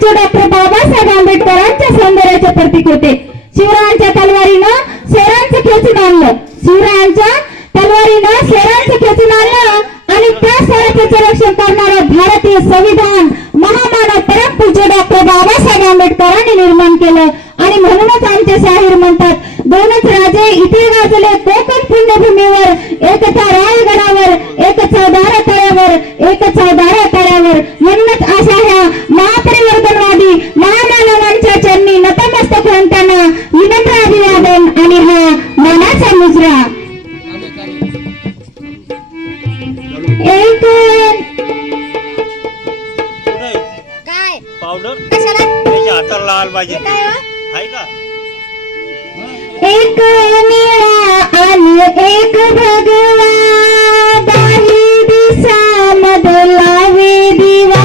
पूज्य डॉक्टर बाबासाहेब आंबेडकरांच्या सौंदर्याचे प्रतीक होते. शिवरायांच्या तलवारीनं शेरांचं खेचून आणलं, शिवरायांच्या तलवारीनं शेरांचं खेचून आणलं आणि त्या स्वराज्याचे रक्षण करणारं भारतीय संविधान महामानव परमपूज्य डॉक्टर बाबासाहेब आंबेडकरांनी निर्माण केलं. आणि म्हणूनच आमचे शाहीर म्हणतात, दोनच राजे इथे गाजले कोकण पुण्यभूमीवर, एक रायगडावर, एक चौदारा तळ्यावर, एक चौदारा तळ्यावर. म्हणूनच अशा ह्या महापरिवर्तनवादी महामानवांच्या चरणी नतमस्तक होऊन त्यांना विनम्र अभिवादन आणि हा मानाचा मुजरा. एक काय पावडर कशाला त्याच्या हाताला लाल पाहिजे काय हो? आहे का? एक निळा आणि एक भगवा, दाही दिशा मध्ये लावे दिवा.